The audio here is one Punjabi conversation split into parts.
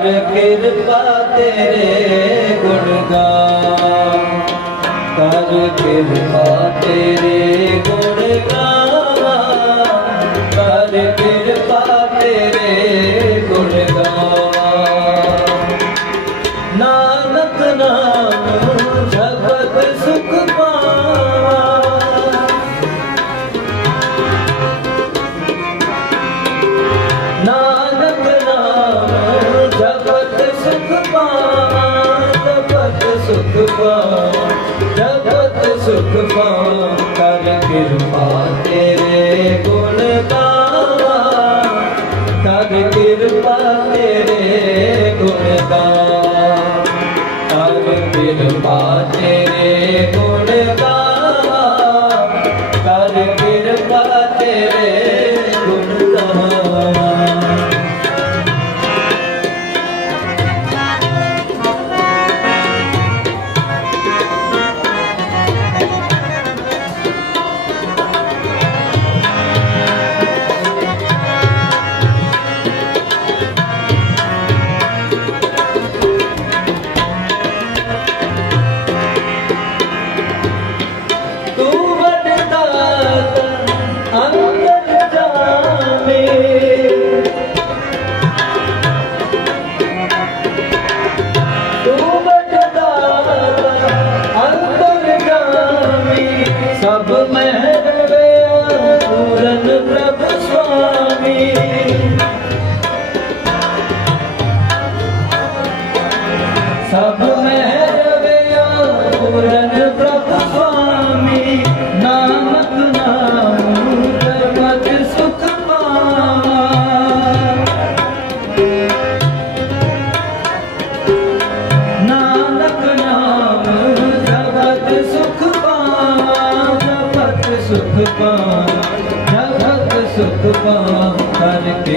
ਕਰ ਕਿਰਪਾ ਤੇਰੇ ਗੁਣ ਗਾਵਾਂ ਕਰ ਕਿਰਪਾ ਤੇਰੇ ਗੁਣ ਗਾਵਾਂ ਜਗਤ ਸੁਖ ਪਾਵਾਂ ਕਰ ਕਿਰਪਾ ਤੇਰੇ ਗੁਣ ਗਾਵਾਂ ਕਰ ਕਿਰਪਾ ਤੇਰੇ ਗੁਣ ਗਾਵਾਂ ਕਰ ਕਿਰਪਾ ਤੇਰੇ ਗੁਣ ਗਾਵਾਂ ਕਰ ਕਿਰਪਾ ਤੇਰੇ ਗੁਣ ਗਾਵਾਂ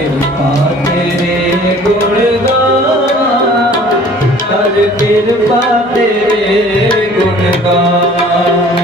ਕਿਰਪਾ ਤੇਰੇ ਗੁਣ ਗਾਵਾਂ। ਕਰ ਕਿਰਪਾ ਤੇਰੇ ਗੁਣ ਗਾਵਾਂ।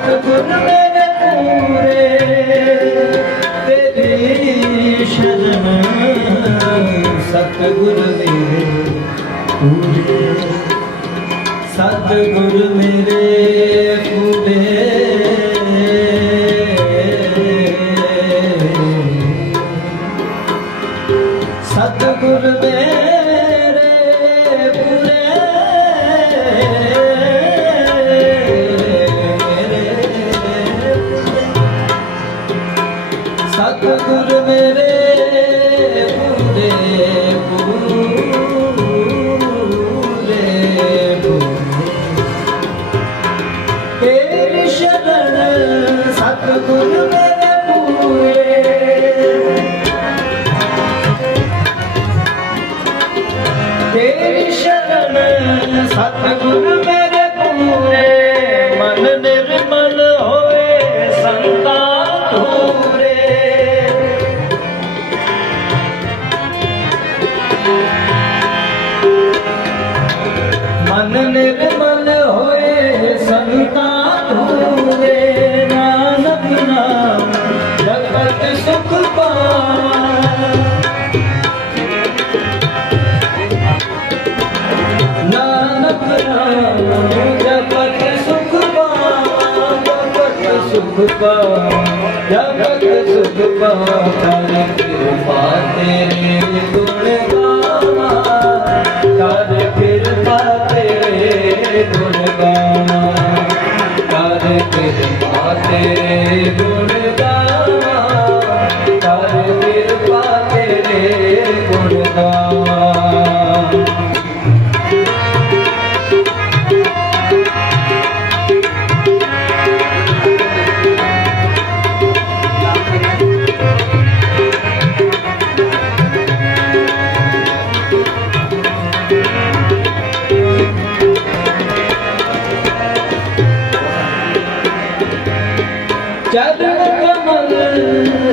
ਸਤਿਗੁਰ ਮੇਰੇ ਪੂਰੇ ਤੇਰੀ ਸ਼ਰਨ ਸਤਿਗੁਰ ਮੇਰੇ ਪੂਰੇ ਸਤਿਗੁਰ ਮੇਰੇ ਪੂਰੇ ਸਤਿਗੁਰ ਮੇਰੇ ਪੂਰੇ ਸਤਿਗੁਰ ਮੇਰੇ ਪੂਰੇ सुख जगत सुख कर कृपा तेरे गुण गावा कर कृपा तेरे गुण गावा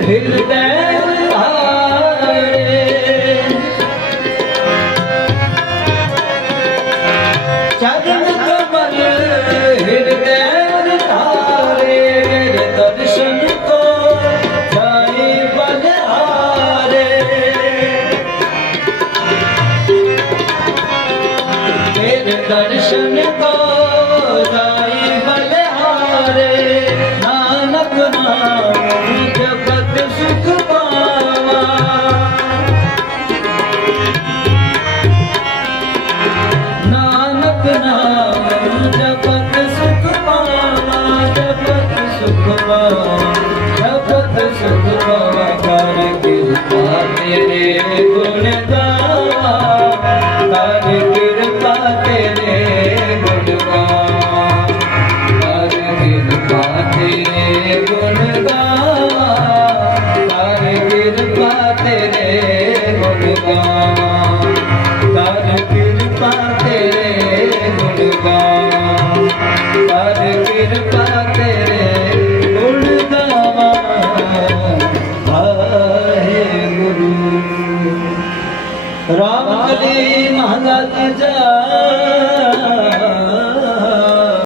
हिलता येते गुणता